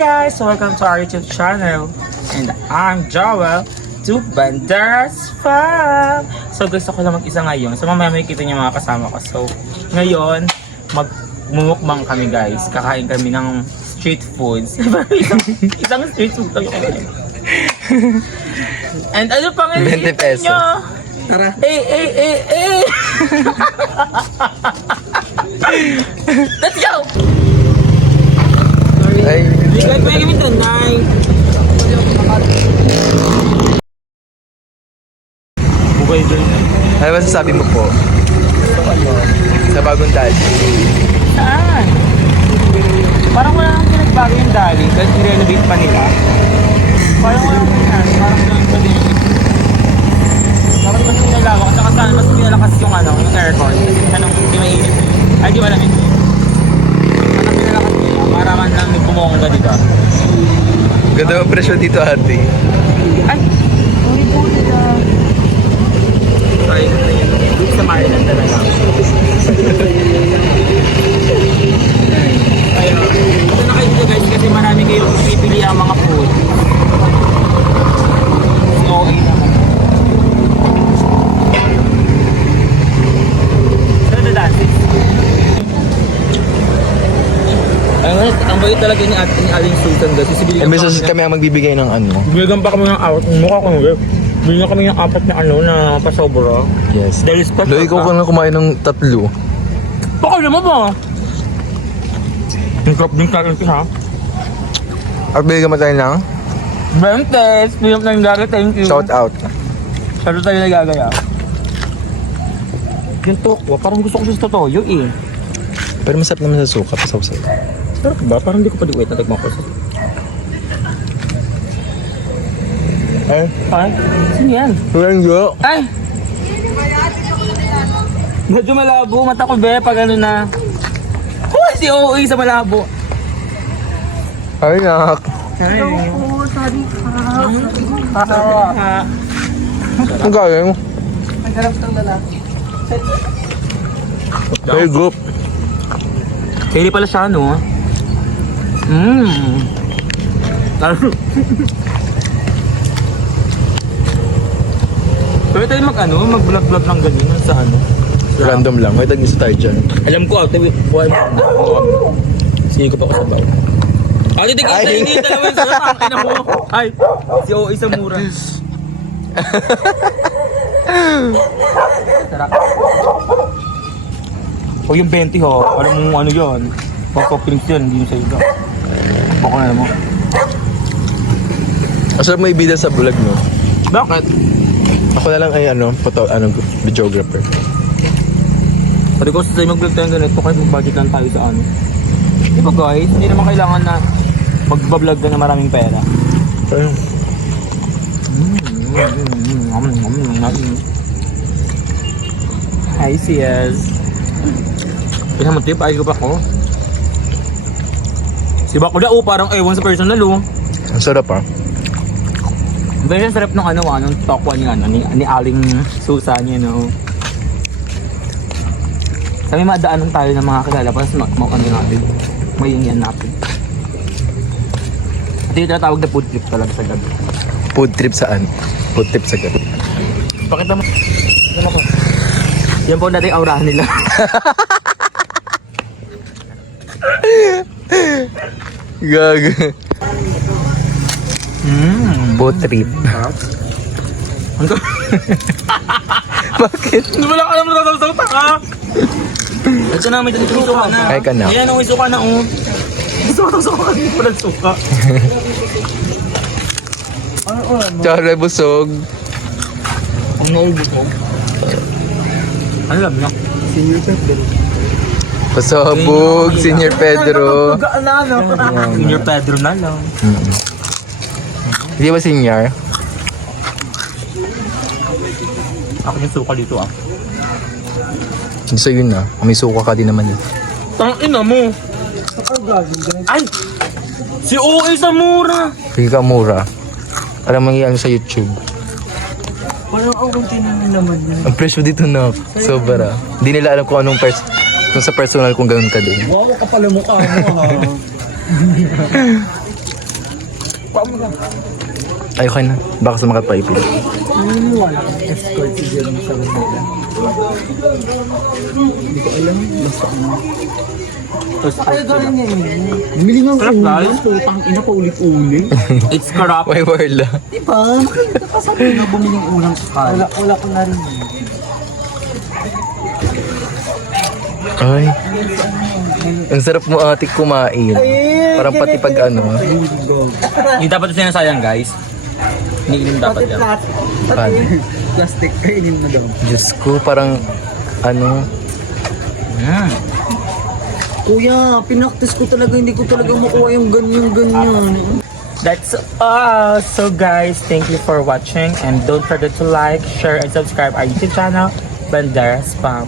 guys! Welcome to our YouTube channel. And I'm Joel to Banderas Farm. So guys, ako lang mag-isa ngayon. So mamaya may kita niyo mga kasama ko. So ngayon, magmumukbang kami guys. Kakain kami ng street foods. isang street food tayo kami. And ano pang 20 pesos. nyo? Tara. Let's go! Ay. Hindi ka pwede kami tunay. Bukay doon. Ano masasabi mo po? Sa bagong dad. Saan? Parang wala nang pinagbago yung dali kasi renovate pa nila. Parang wala nang pinagbago. Parang lang pa din. Dapat mas pinalawa kasi saan mas pinalakas yung yung aircon. Kasi di mainit. Ay di malamig. Parang pinalakas nila para man lang may bumongga dito. Ganda ang presyo dito ate. Ay! Uy po nila. Sorry na yun. Dito sa Maryland talaga. Ayun. Ito na kayo dito guys kasi marami kayong pipili ang mga food. So, okay naman. Saan na dati? Ayun, ang bait talaga ni Aling Sultan guys. Imbes kami ang magbibigay ng ano. Bigyan pa kami ng out. Mukha ko nga. Bigyan kami ng apat na na pasobra. Yes. Dahil special. Loy ko kung kumain ng 3. Baka naman ba? Ang crop din karin ko ha. At bigyan mo tayo ng Bentes! Pinap na yung gagay. Thank you. shout out. Shout out tayo na gagay ha. Yung tokwa, parang gusto ko siya sa totoyo eh. Pero masarap naman sa suka. Pasaw-saw. Sarap ba? Parang hindi ko pa di wait na tagmang ko. Ay. Ay? Sino yan? Rengyo. Ay! Medyo malabo. Mata ko be pag ano na. Hoy! Si OOE sa malabo. Ay nak. Ay. Sorry. Ang galing. Nagharap ng lalaki. Hey group. Kaya pala siya, no? Pwede tayo mag-vlog-vlog ng ganyan sa Random lang. May tag-isa tayo dyan. Alam ko, sige ko pa ako sabay. Ate, hindi naman sa tangkin mo. Ay, si OA sa mura. Sarap. O yung 20 ho, alam mo ano yun. Pag-toppings yun, hindi yung sa'yo ka. Baka na mo. Masarap mo ibida sa vlog no? Bakit? Ako na lang ay videographer. Pwede ko sa'yo mag-vlog tayo ganito kahit mag-budget lang tayo sa ano. Di ba guys, hindi naman kailangan na mag-vlog ka na maraming pera. Ayun. Hi sis. Kaya mo tip, ayos ko pa ko. Si Bakula parang ewan sa personal Ang sarap ah. Very sarap ng nung tokwa niya ni Aling Susan niya Kami madaanan tayo ng mga kilala para natin. Mayingyan natin. Ito yung tinatawag na food trip talaga sa gabi. Food trip saan? Food trip sa gabi. Pakita mo. Ano ko? Yan po natin yung aurahan nila. Gag. Food trip. Ano? Bakit? Hindi mo lang alam na nasasauta ka! At siya na, may suka na. Kaya ka na. Ayan, may suka na suka ka, hindi pala suka. Tsara busog. Ang naulbo ko. Ano lang na? Senior Pedro. Pasabog, Senior Pedro. Senior Pedro na lang. Hindi ba senior? Ako yung suka dito Gusto yun na. May suka ka din naman eh. Tangina mo! Ay! Si OA sa mura! Sige ka mura. Alam mo yung sa YouTube. Parang ang continue naman yun. Ang presyo dito na. Sobra. Hindi nila alam kung anong kung sa personal kung gano'n ka din. Wow, kapal ang mukha mo ha. Kuha mo na. Ayoko na. Baka sumakat pa ipis. Wala akong escort si Jeremy sa Manila. Hindi ko alam. Basta ano. Ay, galing yan yun. Bumili nga Sarap, ako. guys. Putang ina pa ulit-ulit. It's corrupt. May warla. Diba? Nakita pa sa akin na bumili ng ulang sakal. Wala ko na rin. Ay. Ang sarap mo ate kumain. Parang pati pag ano. Hindi dapat ito sinasayang, guys. Iniinom dapat yan. Paano? Plastic. Kainin mo daw. Diyos ko, parang ano. Kuya, pinaktis ko talaga. Hindi ko talaga makuha yung ganyan-ganyan. That's all. So guys, thank you for watching and don't forget to like, share, and subscribe our YouTube channel, Bandera Spam.